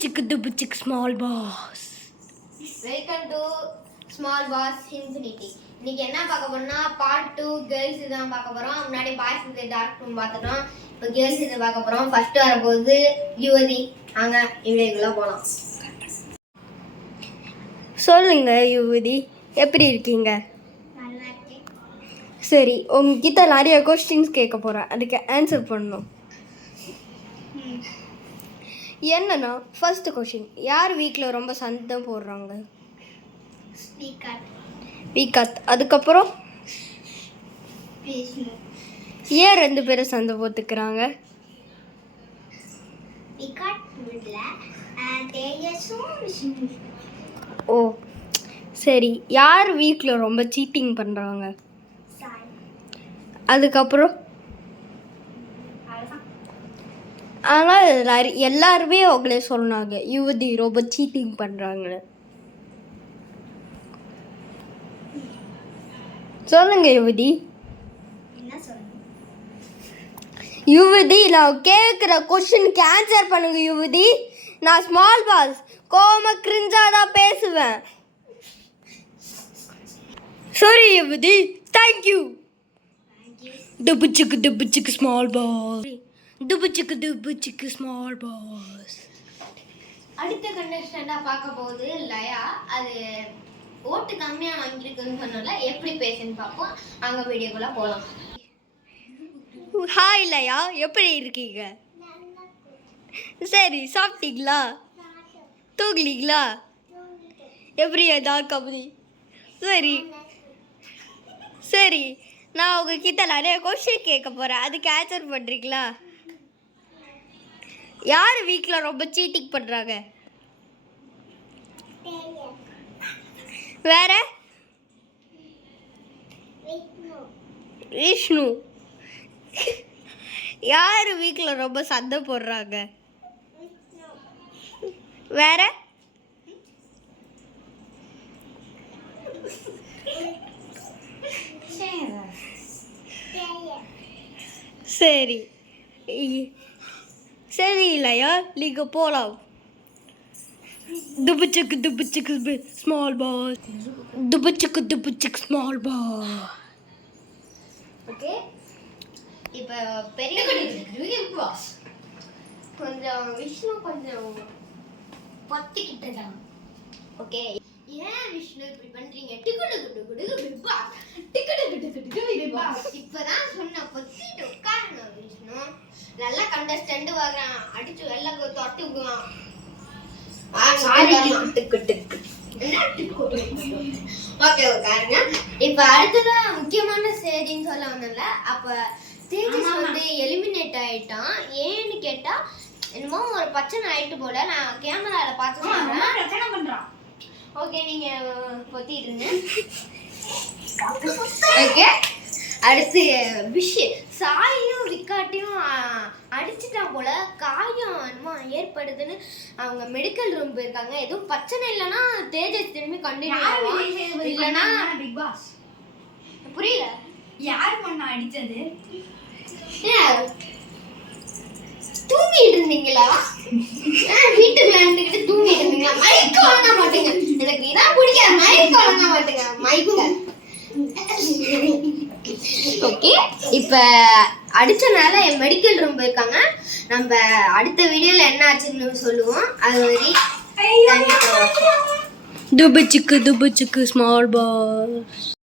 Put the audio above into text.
Chick small boss. Welcome to Small Boss Infinity. இன்னைக்கு என்ன பார்க்க போறோம்னா பார்ட் 2 கேர்ள்ஸ் தான் பார்க்க போறோம். முன்னாடி பாய்ஸ் இந்த டார்க் ரூம் பார்த்துட்டோம். இப்போ கேர்ள்ஸ் இத பார்க்க போறோம். ஃபர்ஸ்ட் வர போகுது யுவதி. வாங்க இவங்களுக்குள்ள போலாம். சொல்லுங்க யுவதி, எப்படி இருக்கீங்க? நல்லா இருக்கேன். சரி, உங்ககிட்ட நிறைய क्वेश्चंस கேட்க போறேன். அதுக்கு ஆன்சர் பண்ணணும். என்னன்னா ஃபர்ஸ்ட் क्वेश्चन, யார் வீட்டில் ரொம்ப சந்தம் போடுறாங்க? வீக்காத். அதுக்கப்புறம் ஏன் ரெண்டு பேரும் சண்டை போட்டுக்கிறாங்க? ஓ சரி, யார் வீட்டில் ரொம்ப சீட்டிங் பண்ணுறாங்க? அதுக்கப்புறம் ஆனால் எல்லாருமே அவங்களே சொன்னாங்க யுவதி ரொம்ப சீட்டிங் பண்ணுறாங்கன்னு. சொல்லுங்க யுவதி. யுவதி, நான் கேட்குற கொஸ்டினுக்கு ஆன்சர் பண்ணுங்க யுவதி. நான் ஸ்மால் பாஸ், கோம கிரிஞ்சாக தான் பேசுவேன். Sorry Yuvathi, thank you. டுபுச்சுக்கு ஸ்மால் பாஸ். டுபுச்சுக்கு ஸ்மால் பாஸ். அடுத்த கண்டஸ்டண்டா பார்க்க போகுது லயா. அது ஓட்டு கம்மியா வாங்கியிருக்குன்னு சொன்னால எப்படி பேசுன்னு பார்ப்போம். அங்க வீடியோக்குள்ள போகலாம். ஹாய் லயா, எப்படி இருக்கீங்க? சரி, சாப்பிட்டீங்களா? தூங்கலீங்களா? எப்படி டார்க் கபடி? சரி சரி, நான் உங்ககிட்ட நிறைய கொஸ்டின் கேட்க போகிறேன். அதுக்கு ஆன்சர் பண்ணுறீங்களா? யார் வீட்டில் ரொம்ப சீட்டிங் பண்ணுறாங்க? வேற? விஷ்ணு. யார் வீட்டில் ரொம்ப சண்டை போடுறாங்க? வேற? சரி சரி இல்லையா, நீங்க போலாம். டுபுச்சுக்கு ஸ்மால் பாஸ். டுபுச்சுக்கு ஸ்மால் பாஸ். ஓகே, இப்போ பெரிய பாஸ் கொஞ்சம் விஷ்ணு கொஞ்சம் பத்திக்கிட்டதான். ஓகே, ஏன் விஷ்ணு இப்படி பண்றீங்க? இப்பதான் சொன்ன பத்திட்டு உட்காரணும் விஷ்ணு. நல்லா கண்டஸ்டன்ட் வரான், அடிச்சு வெள்ள தொட்டு விடுவான். ஓகே உட்காருங்க. இப்ப அடுத்ததா முக்கியமான செய்தின்னு சொல்ல வந்தல. அப்ப தேஜஸ் வந்து எலிமினேட் ஆயிட்டான். ஏன்னு கேட்டா என்னமோ ஒரு பிரச்சனை ஆயிட்டு போல. நான் கேமரால பார்த்து சொல்றேன். பிரச்சனை பண்றான். ஓகே, நீங்க பொத்திடுங்க. ஓகே, அடுத்து சாயும் ரிக்காட்டையும் அடிச்சுட்டான் போல. காயம் என்னமோ ஏற்படுதுன்னு அவங்க மெடிக்கல் ரூம் போயிருக்காங்க. எதுவும் பிரச்சனை இல்லைன்னா தேஜஸ் திரும்பி கண்டினியூ இல்லைன்னா பிக் பாஸ். புரியல, யார் பண்ண அடிச்சது? தூங்கிட்டு இருந்தீங்களா? வீட்டுக்குள்ள இருந்துகிட்டு தூங்கிட்டு இருந்தீங்களா? மைக் வழங்க மாட்டீங்க. எனக்கு இதான் பிடிக்காது. மைக் வழங்க மாட்டீங்க. மைக். ஓகே, இப்ப அடிச்சனால மெடிக்கல் ரூம் போயிருக்காங்க. நம்ம அடுத்த வீடியோல என்ன ஆச்சுன்னு சொல்லுவோம். அது வரை டுபுச்சுக்கு ஸ்மால் பாஸ்.